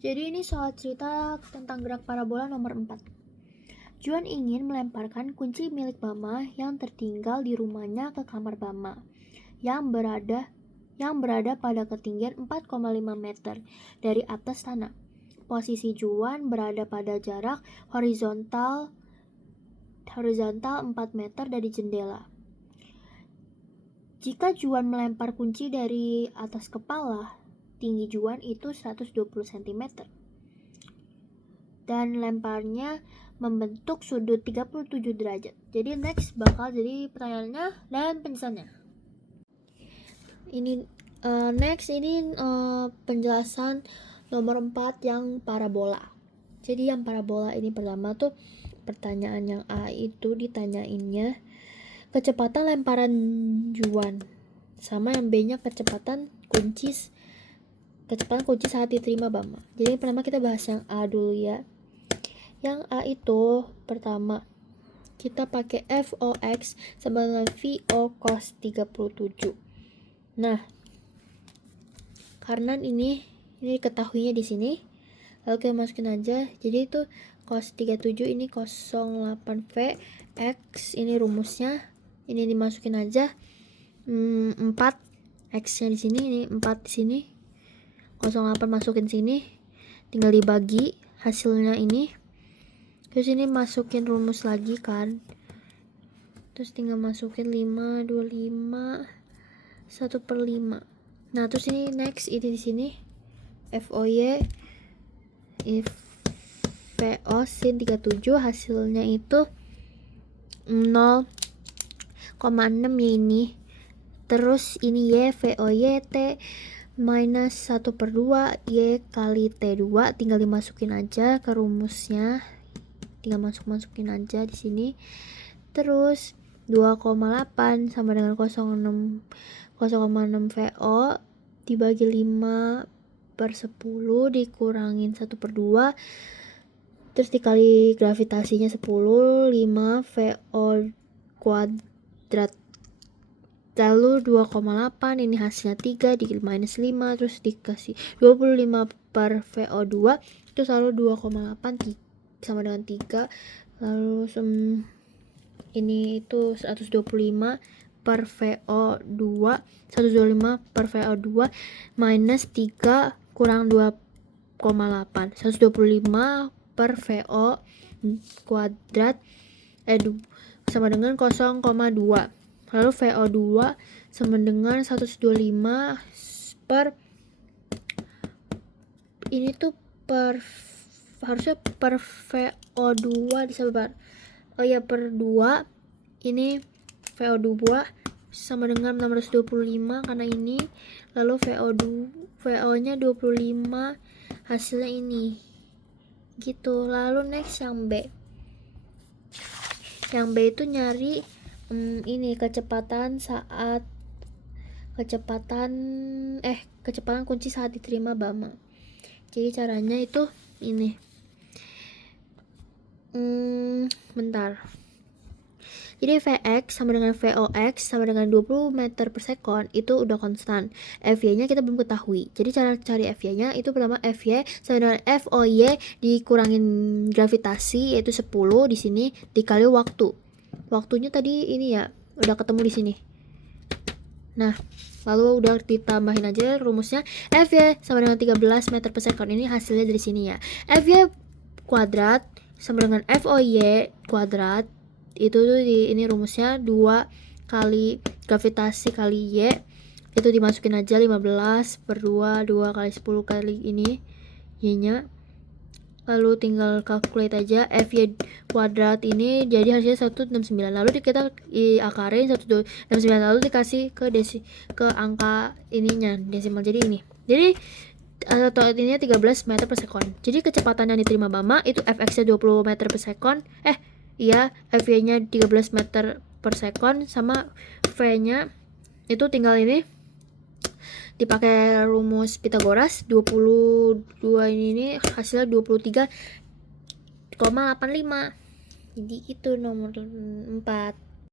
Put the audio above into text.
Jadi ini soal cerita tentang gerak parabola nomor 4. Juan ingin melemparkan kunci milik Bama yang tertinggal di rumahnya ke kamar Bama yang berada pada ketinggian 4,5 meter dari atas tanah. Posisi Juan berada pada jarak horizontal 4 meter dari jendela. Jika Juan melempar kunci dari atas kepala, tinggi Juan itu 120 cm. Dan lemparnya membentuk sudut 37 derajat. Jadi next bakal jadi pertanyaannya dan penjelasannya. Ini penjelasan nomor 4 yang parabola. Jadi yang parabola ini pertama tuh pertanyaan yang A itu ditanyainnya kecepatan lemparan Juan sama yang B-nya kecepatan kunci saat diterima Bama. Jadi pertama kita bahas yang A dulu ya. Yang A itu pertama kita pakai FOX sama dengan VO cos 37. Nah, karena ini ketahuinya di sini. Lalu kita masukin aja. Jadi itu cos 37 ini 08V X ini rumusnya. Ini dimasukin aja. 4 X-nya di sini, ini 4 di sini. 08 masukin sini. Tinggal dibagi hasilnya ini. Terus ini masukin rumus lagi kan. Terus tinggal masukin 5, 25, 1/5. Nah, terus ini next ini di sini FOY ini VO sin 37 hasilnya itu 0,6 ya ini. Terus ini Y VOY T minus 1/2 Y kali T2 tinggal dimasukin aja ke rumusnya. Tinggal masukin aja di sini. Terus 2,8 sama dengan 0,6 VO dibagi 5/10 dikurangin 1/2 terus dikali gravitasinya 10, 5 VO kuadrat. Lalu 2,8 ini hasilnya 3 di minus 5 terus dikasih 25/VO2 itu selalu 2,8 sama dengan 3. Lalu ini itu 125/VO2 minus 3 kurang 2,8 125/VO kuadrat sama dengan 0,2. Lalu VO2 sama dengan 125 per ini tuh harusnya per VO2 disebar. Per 2 ini VO2 sama dengan 625 karena ini. Lalu VO nya 25 hasilnya ini gitu. Lalu next yang B. Yang B itu nyari ini kecepatan kunci saat diterima Bama. Jadi caranya itu ini. Bentar. Jadi Vx sama dengan Vox sama dengan 20 meter per sekon itu udah konstan. Fy-nya kita belum ketahui. Jadi cara cari Fy-nya itu pertama Fy sama dengan Foy dikurangin gravitasi yaitu 10 di sini dikali waktu. Waktunya tadi ini ya udah ketemu di sini. Nah, lalu udah ditambahin aja rumusnya. Fy sama dengan 13 meter per sekon ini hasilnya dari sini ya. Fy kuadrat sama dengan Foy kuadrat itu tuh ini rumusnya 2 kali gravitasi kali Y itu dimasukin aja 15/2 2 kali 10 kali ini Y nya. Lalu tinggal calculate aja Fy kuadrat ini jadi hasilnya 169. Lalu kita akarin 169 lalu dikasih ke angka ininya desimal jadi ini. Jadi atau ini 13 meter per sekon. Jadi kecepatan yang diterima Bama itu Fx nya 20 meter per sekon. Fy nya 13 meter per sekon sama V nya itu tinggal ini dipakai rumus Pythagoras 22 ini hasilnya 23,85. Jadi itu nomor 4.